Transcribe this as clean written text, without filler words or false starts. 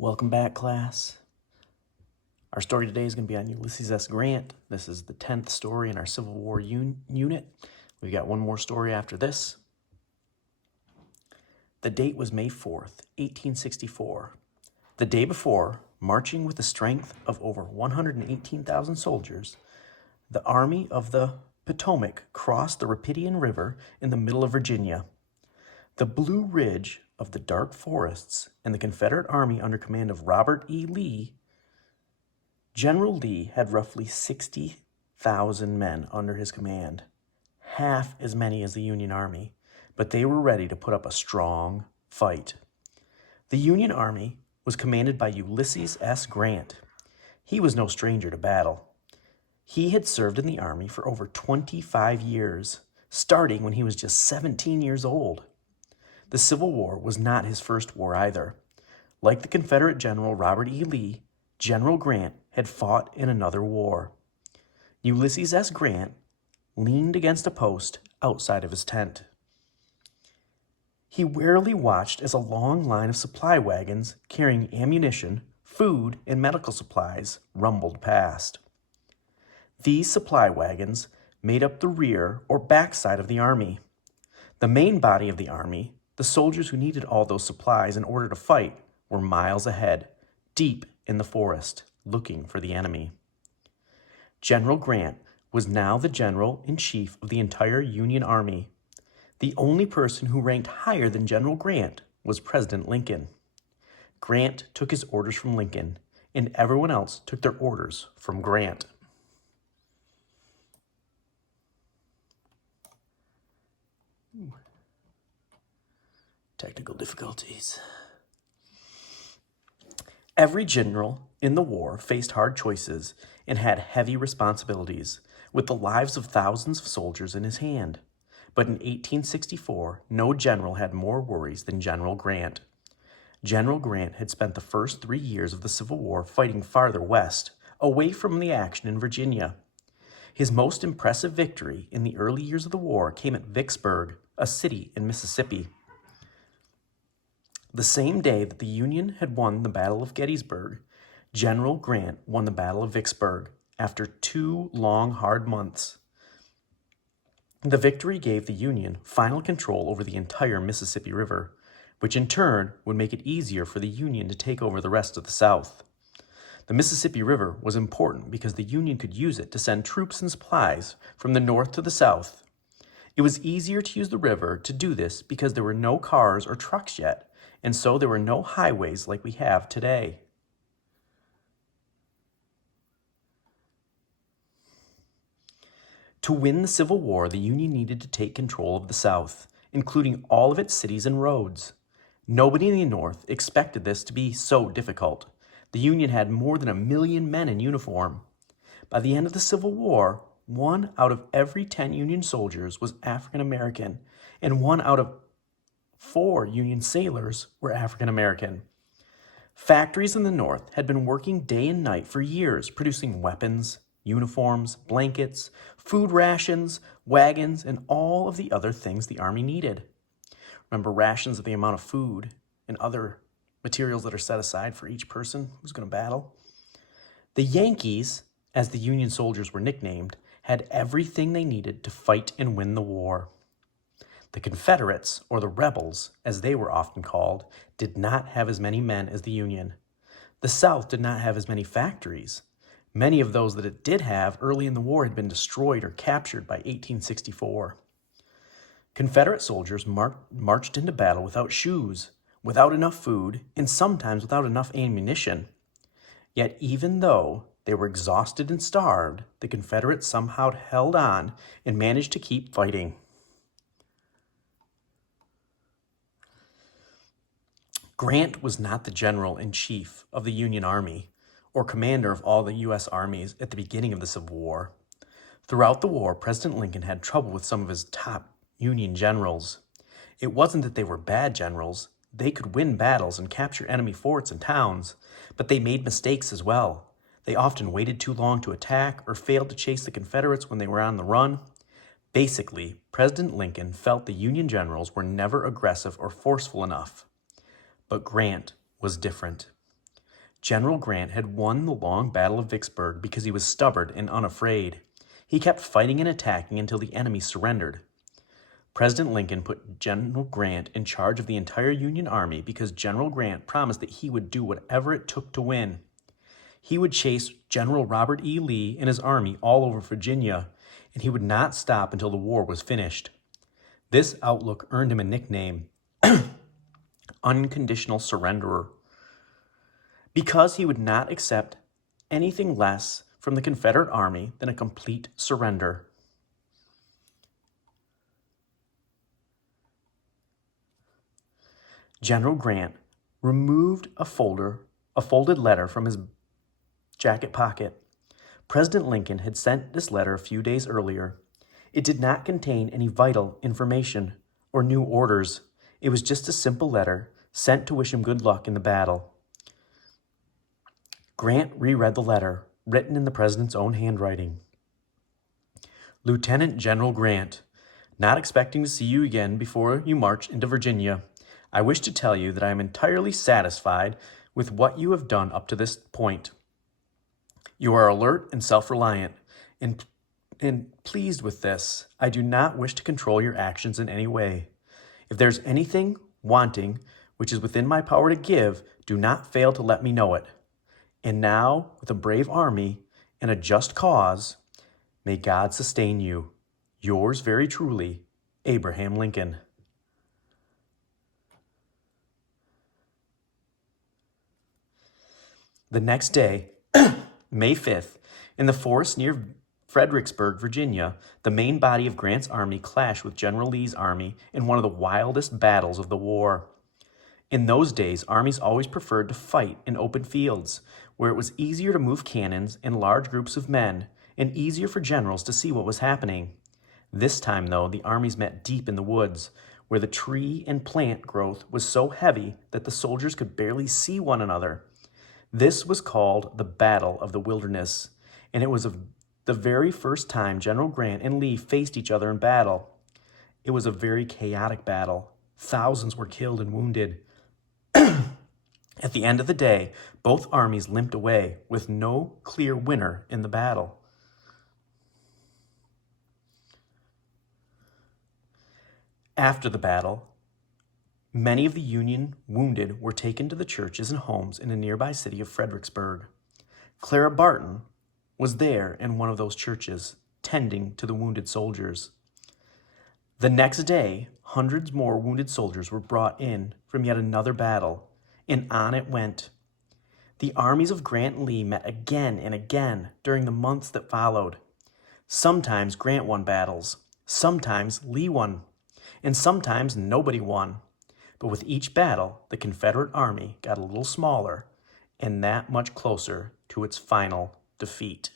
Welcome back, class. Our story today is going to be on Ulysses S Grant. This is the 10th story in our Civil War unit. We've got one more story after this. The date was May 4th, 1864. The day before, marching with the strength of over 118,000 soldiers, the Army of the Potomac crossed the Rapidan River in the middle of Virginia. The Blue Ridge of the dark forests and the Confederate Army under command of Robert E. Lee. General Lee had roughly 60,000 men under his command, half as many as the Union Army, but they were ready to put up a strong fight. The Union Army was commanded by Ulysses S. Grant. He was no stranger to battle. He had served in the Army for over 25 years, starting when he was just 17 years old. The Civil War was not his first war either. Like the Confederate General Robert E. Lee, General Grant had fought in another war. Ulysses S. Grant leaned against a post outside of his tent. He warily watched as a long line of supply wagons carrying ammunition, food, and medical supplies rumbled past. These supply wagons made up the rear or backside of the army. The main body of the army, the soldiers who needed all those supplies in order to fight, were miles ahead, deep in the forest, looking for the enemy. General Grant was now the general-in-chief of the entire Union Army. The only person who ranked higher than General Grant was President Lincoln. Grant took his orders from Lincoln, and everyone else took their orders from Grant. Technical difficulties. Every general in the war faced hard choices and had heavy responsibilities, with the lives of thousands of soldiers in his hand. But in 1864, no general had more worries than General Grant. General Grant had spent the first 3 years of the Civil War fighting farther west, away from the action in Virginia. His most impressive victory in the early years of the war came at Vicksburg, a city in Mississippi. The same day that the Union had won the Battle of Gettysburg, General Grant won the Battle of Vicksburg after 2 long, hard months. The victory gave the Union final control over the entire Mississippi River, which in turn would make it easier for the Union to take over the rest of the South. The Mississippi River was important because the Union could use it to send troops and supplies from the north to the south. It was easier to use the river to do this because there were no cars or trucks yet, and so there were no highways like we have today. To win the Civil War, the Union needed to take control of the South, including all of its cities and roads. Nobody in the North expected this to be so difficult. The Union had more than 1 million men in uniform. By the end of the Civil War, 1 out of every 10 Union soldiers was African American, and 1 out of 4 Union sailors were African American. Factories in the North had been working day and night for years, producing weapons, uniforms, blankets, food rations, wagons, and all of the other things the Army needed. Remember, rations are the amount of food and other materials that are set aside for each person who's going to battle. The Yankees, as the Union soldiers were nicknamed, had everything they needed to fight and win the war. The Confederates, or the rebels, as they were often called, did not have as many men as the Union. The South did not have as many factories. Many of those that it did have early in the war had been destroyed or captured by 1864. Confederate soldiers marched into battle without shoes, without enough food, and sometimes without enough ammunition. Yet even though they were exhausted and starved, the Confederates somehow held on and managed to keep fighting. Grant was not the general-in-chief of the Union Army or commander of all the U.S. armies at the beginning of the Civil War. Throughout the war, President Lincoln had trouble with some of his top Union generals. It wasn't that they were bad generals. They could win battles and capture enemy forts and towns, but they made mistakes as well. They often waited too long to attack or failed to chase the Confederates when they were on the run. Basically, President Lincoln felt the Union generals were never aggressive or forceful enough. But Grant was different. General Grant had won the long Battle of Vicksburg because he was stubborn and unafraid. He kept fighting and attacking until the enemy surrendered. President Lincoln put General Grant in charge of the entire Union Army because General Grant promised that he would do whatever it took to win. He would chase General Robert E. Lee and his army all over Virginia, and he would not stop until the war was finished. This outlook earned him a nickname, Unconditional Surrenderer, because he would not accept anything less from the Confederate Army than a complete surrender. General Grant removed a folded letter from his jacket pocket. President Lincoln had sent this letter a few days earlier. It did not contain any vital information or new orders. It was just a simple letter sent to wish him good luck in the battle. Grant reread the letter, written in the president's own handwriting. Lieutenant General Grant, not expecting to see you again before you march into Virginia, I wish to tell you that I am entirely satisfied with what you have done up to this point. You are alert and self-reliant, and pleased with this. I do not wish to control your actions in any way. If there's anything wanting which is within my power to give, do not fail to let me know it. And now, with a brave army and a just cause, may God sustain you. Yours very truly, Abraham Lincoln. The next day, May 5th, in the forest near Fredericksburg, Virginia, the main body of Grant's army clashed with General Lee's army in one of the wildest battles of the war. In those days, armies always preferred to fight in open fields, where it was easier to move cannons and large groups of men, and easier for generals to see what was happening. This time, though, the armies met deep in the woods, where the tree and plant growth was so heavy that the soldiers could barely see one another. This was called the Battle of the Wilderness, and it was the very first time General Grant and Lee faced each other in battle. It was a very chaotic battle. Thousands were killed and wounded. At the end of the day, both armies limped away with no clear winner in the battle. After the battle, many of the Union wounded were taken to the churches and homes in the nearby city of Fredericksburg. Clara Barton was there in one of those churches, tending to the wounded soldiers. The next day, hundreds more wounded soldiers were brought in from yet another battle, and on it went. The armies of Grant and Lee met again and again during the months that followed. Sometimes Grant won battles, sometimes Lee won, and sometimes nobody won. But with each battle, the Confederate Army got a little smaller and that much closer to its final defeat.